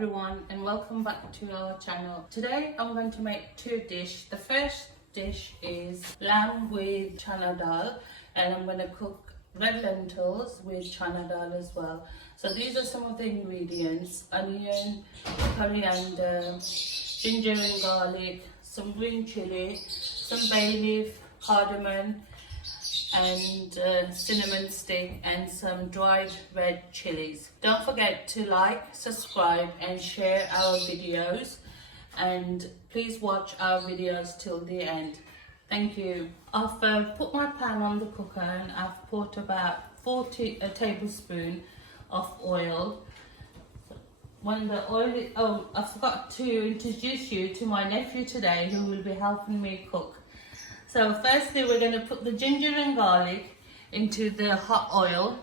everyone and welcome back to our channel. Today I'm going to make two dishes. The first dish is lamb with Channa Daal, and I'm going to cook red lentils with Channa Daal as well. So these are some of the ingredients: onion, coriander, ginger and garlic, some green chili, some bay leaf, cardamom and cinnamon stick, and some dried red chilies. Don't forget to like, subscribe and share our videos, and please watch our videos till the end. Thank you. I've put my pan on the cooker and I've put about 40 tablespoons of oil. When the oil is, I forgot to introduce you to my nephew today, who will be helping me cook. So firstly we're going to put the ginger and garlic into the hot oil.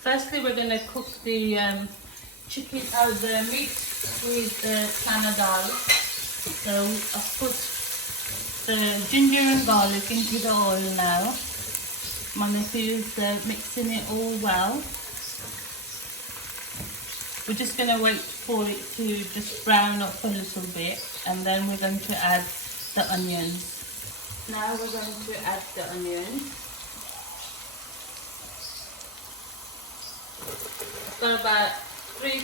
Firstly we're going to cook the the meat with the Channa Daal. So I've put the ginger and garlic into the oil now. My nephew is mixing it all well. We're just going to wait for it to just brown up a little bit, and then we're going to add the onions. Now we're going to add the onions. I've got about three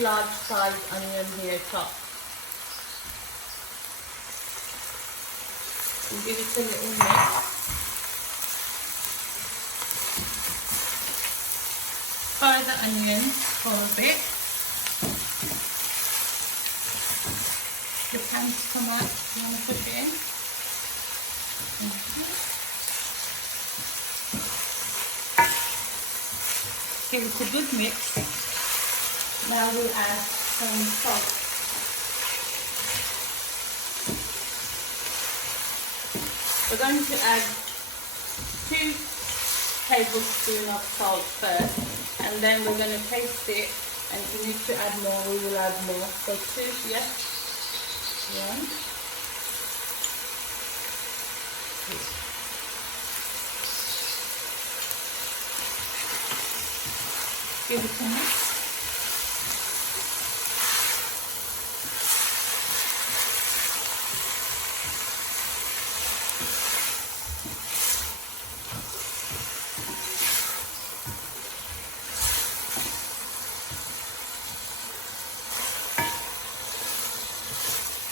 large sized onion here chopped. And give it a little mix. Fry the onions for a bit. The pan's come out, you want to put it in. Give it a good mix. Now we'll add some salt. We're going to add 2 tablespoons of salt first. And then we're going to taste it, and if we need to add more, we will add more. So 2, yeah? 1. 2. Give it a mix.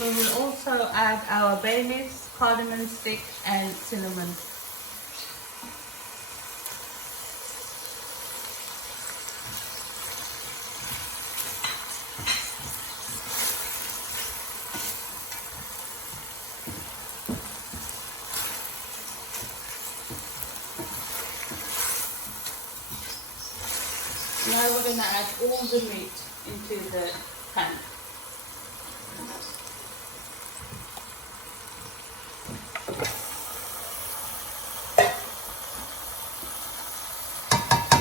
We will also add our bay leaves, cardamom stick and cinnamon. Now we're going to add all the meat into the pan.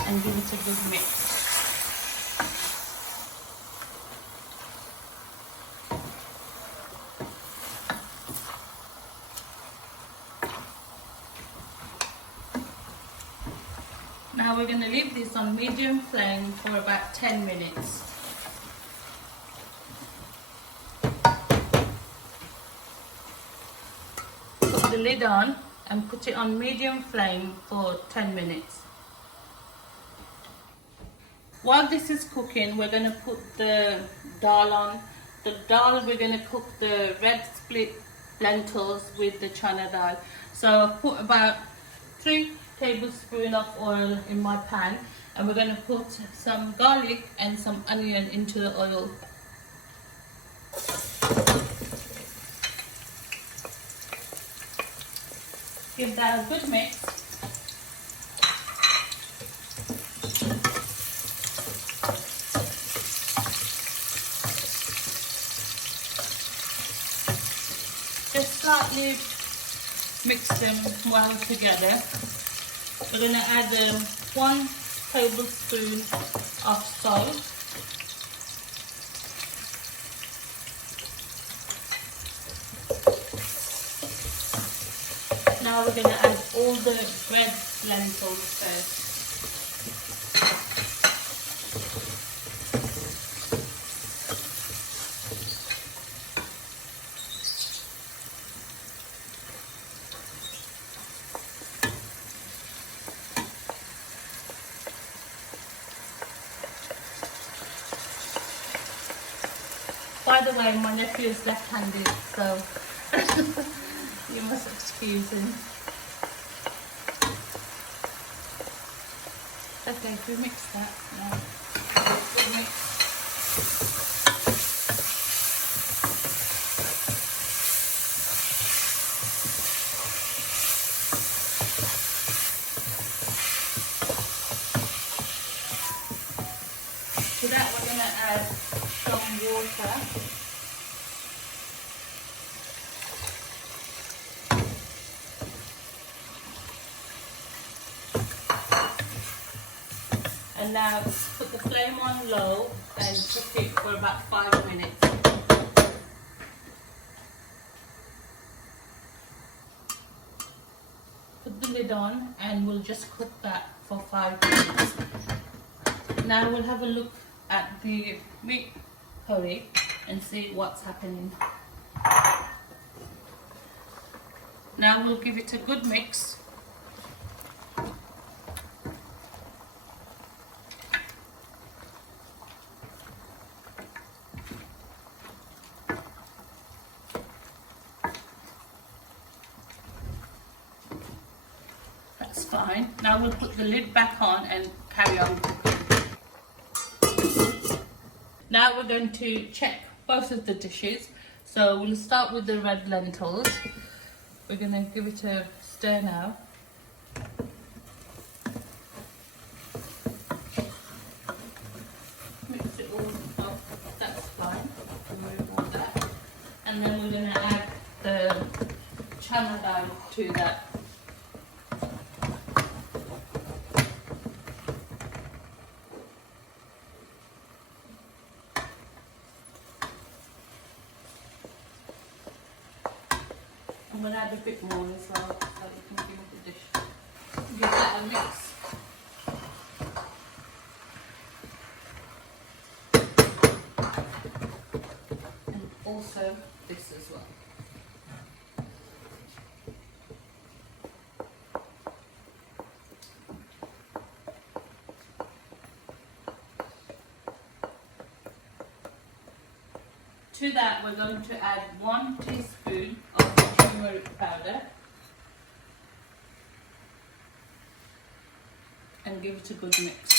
And give it a good mix. Now we're going to leave this on medium flame for about 10 minutes. Put the lid on and put it on medium flame for 10 minutes. While this is cooking, we're going to put the dal on. The dal, we're going to cook the red split lentils with the Channa Daal. So I've put about 3 tablespoons of oil in my pan, and we're going to put some garlic and some onion into the oil. Give that a good mix. Just slightly mix them well together. We're going to add 1 tablespoon of salt. Now we're going to add all lentils first. By the way, my nephew is left-handed, so you must excuse him. Okay, if we mix that now. Good mix. To that we're going to add some water. And now put the flame on low and cook it for about 5 minutes. Put the lid on and we'll just cook that for 5 minutes. Now we'll have a look at the meat curry and see what's happening. Now we'll give it a good mix. That's fine. Now we'll put the lid back on and carry on cooking. Now we're going to check both of the dishes. So we'll start with the red lentils. We're going to give it a stir now. Mix it all up. That's fine. Remove all that. And then we're going to add the Channa Daal to that. I'm going to add a bit more as well so we can give the dish. Give that a mix. And also this as well. To that we're going to add 1 teaspoon of turmeric powder and give it a good mix.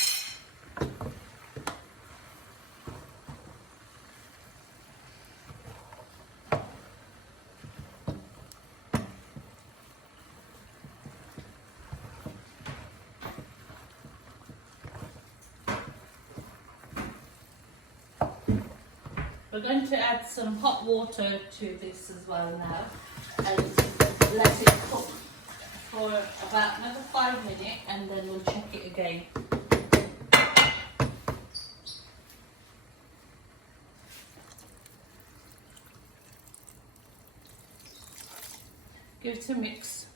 We're going to add some hot water to this as well now and let it cook for about another 5 minutes and then we'll check it again. Give it a mix.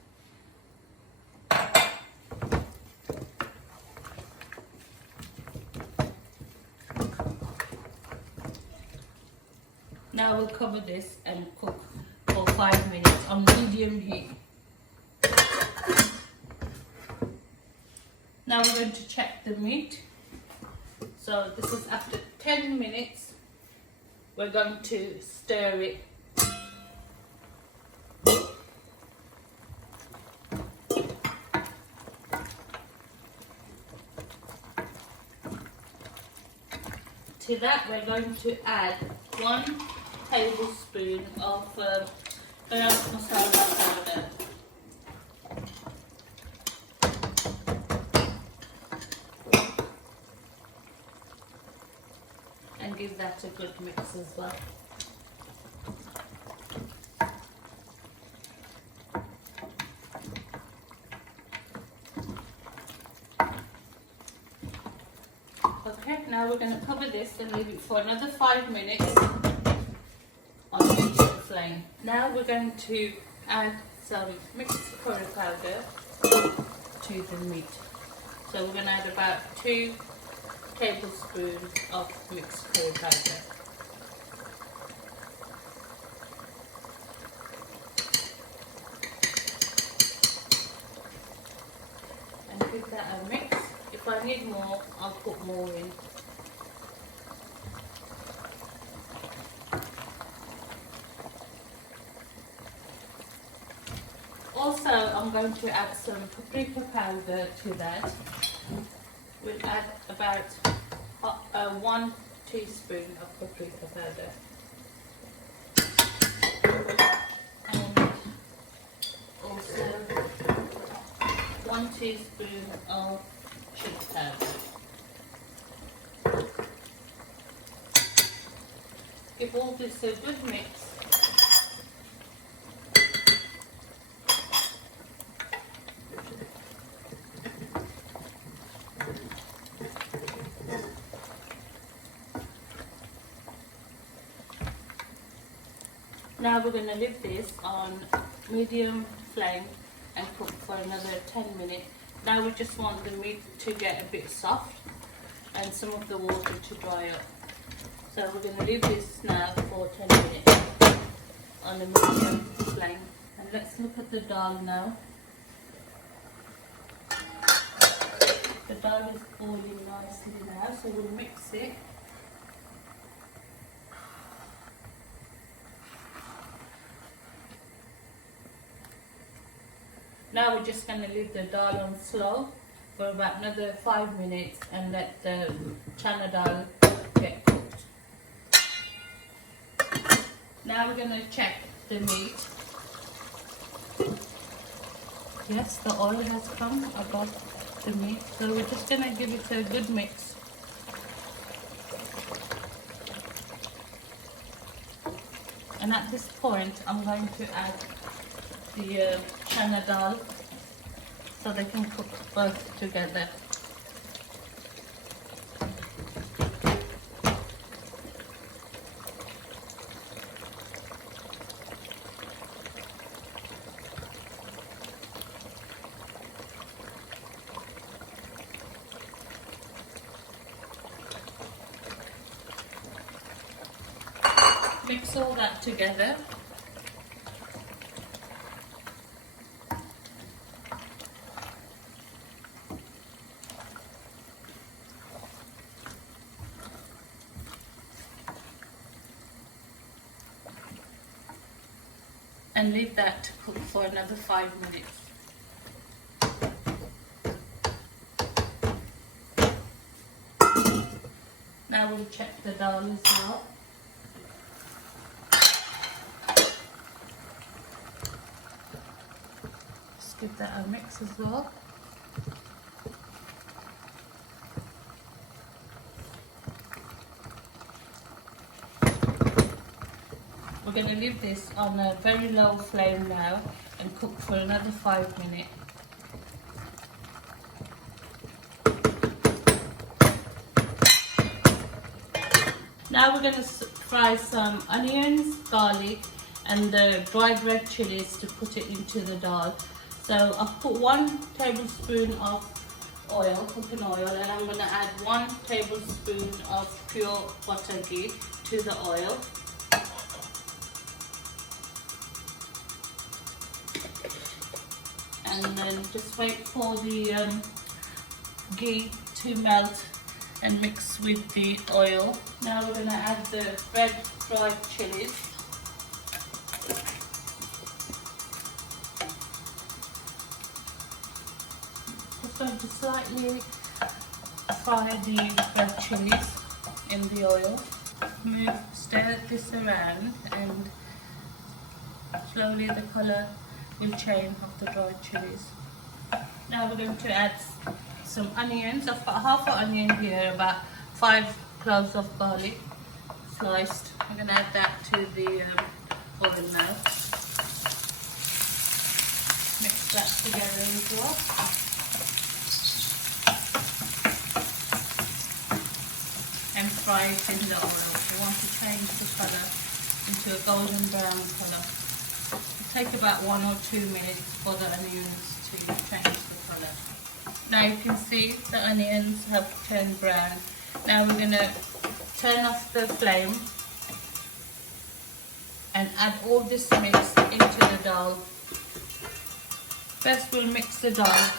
Now we'll cover this and cook for 5 minutes on medium heat. Now we're going to check the meat. So this is after 10 minutes. We're going to stir it. To that we're going to add 1 tablespoon of garam masala powder. And give that a good mix as well. Okay, now we're going to cover this and leave it for another 5 minutes on medium flame. Now we're going to add some mixed curry powder to the meat. So we're going to add about 2 tablespoons of mixed curry powder. And give that a mix. If I need more, I'll put more in. Also, I'm going to add some paprika powder to that. We'll add about 1 teaspoon of paprika powder. And also 1 teaspoon of chili powder. Give all this a good mix. Now we're going to leave this on medium flame and cook for another 10 minutes. Now we just want the meat to get a bit soft and some of the water to dry up. So we're going to leave this now for 10 minutes on a medium flame. And let's look at the dal now. The dal is boiling nicely now, so we'll mix it. Now we're just going to leave the dal on slow for about another 5 minutes and let the Channa Daal get cooked. Now we're going to check the meat. Yes, the oil has come above the meat, so we're just going to give it a good mix. And at this point, I'm going to add the Channa Daal so they can cook both together. Mix all that together. And leave that to cook for another 5 minutes. Now we'll check the dal as well. Just give that a mix as well. We're going to leave this on a very low flame now and cook for another 5 minutes. Now we're going to fry some onions, garlic and the dried red chilies to put it into the dal. So I've put 1 tablespoon of oil, cooking oil, and I'm going to add 1 tablespoon of pure butter ghee to the oil. And then just wait for the ghee to melt and mix with the oil. Now we're going to add the red dried chilies. Just going to slightly fry the red chilies in the oil. Stir this around and slowly the colour will change of the dried chilies. Now we're going to add some onions. I've got half an onion here, about 5 cloves of garlic sliced. I'm going to add that to the oven now. Mix that together as well. And fry it in the oil. We want to change the colour into a golden brown colour. It'll take about 1 or 2 minutes for the onions to change the colour. Now you can see the onions have turned brown. Now we're going to turn off the flame and add all this mix into the dal. First we'll mix the dal.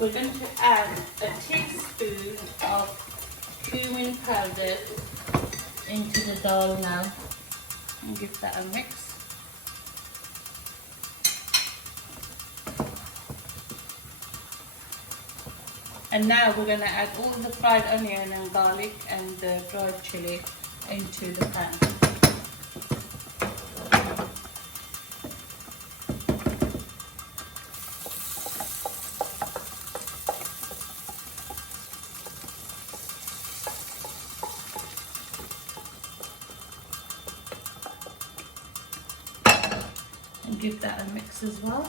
We're going to add a teaspoon of cumin powder into the dal now and give that a mix. And now we're going to add all the fried onion and garlic and the dried chili into the pan. And give that a mix as well.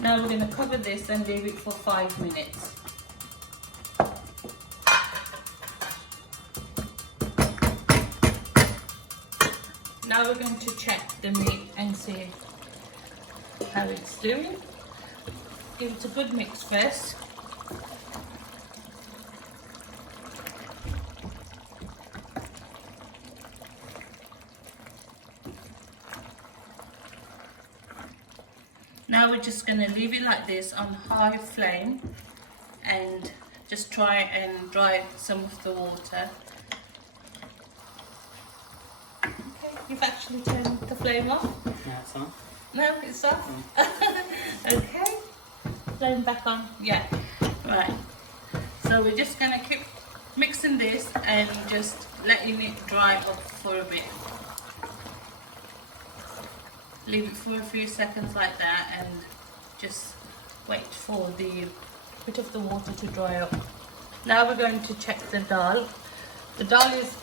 Now we're going to cover this and leave it for 5 minutes. Now we're going to check the meat and see how it's doing. Give it a good mix first. Now we're just going to leave it like this on high flame and just try and dry some of the water. Okay, you've actually turned the flame off. Yeah, it's on. No, it's off. Okay, flame back on. Yeah, right. So we're just going to keep mixing this and just letting it dry up for a bit. Leave it for a few seconds like that and just wait for the bit of the water to dry up. Now we're going to check the dal. The dal is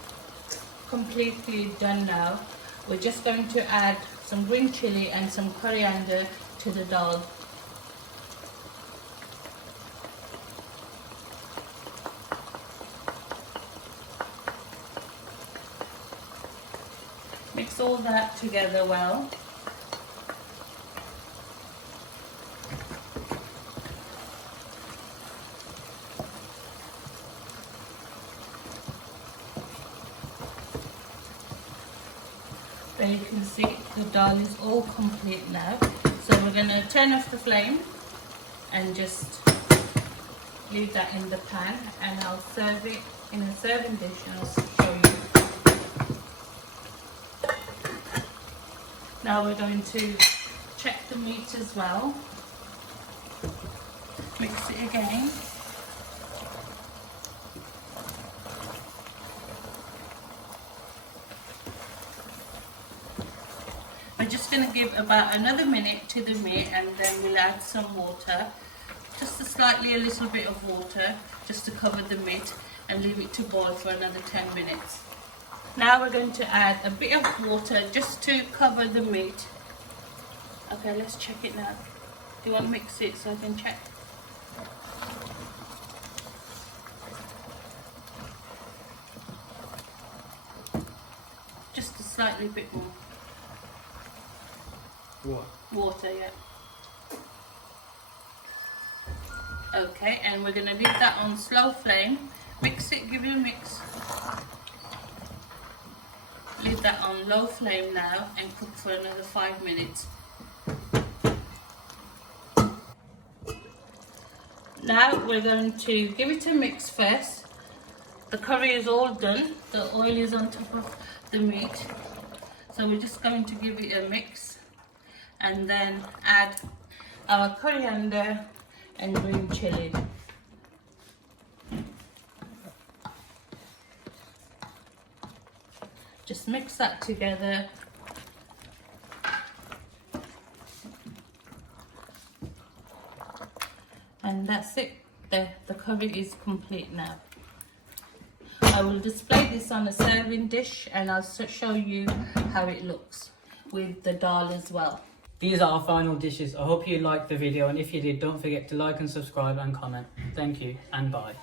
completely done now. We're just going to add some green chili and some coriander to the dal. Mix all that together well. There you can see the dal is all complete now. So we're going to turn off the flame and just leave that in the pan, and I'll serve it in a serving dish and I'll show you. Now we're going to check the meat as well. Mix it again. We're just going to give about another minute to the meat and then we'll add some water. Just a little bit of water just to cover the meat and leave it to boil for another 10 minutes. Now we're going to add a bit of water just to cover the meat. Okay, let's check it now. Do you want to mix it so I can check? Just a slightly bit more. What? Water, yeah. Okay, and we're going to leave that on slow flame. Mix it, give it a mix. Leave that on low flame now and cook for another 5 minutes. Now we're going to give it a mix first. The curry is all done. The oil is on top of the meat. So we're just going to give it a mix and then add our coriander and green chili. Just mix that together. And that's it. The curry is complete now. I will display this on a serving dish and I'll show you how it looks with the dal as well. These are our final dishes. I hope you liked the video, and if you did, don't forget to like and subscribe and comment. Thank you and bye.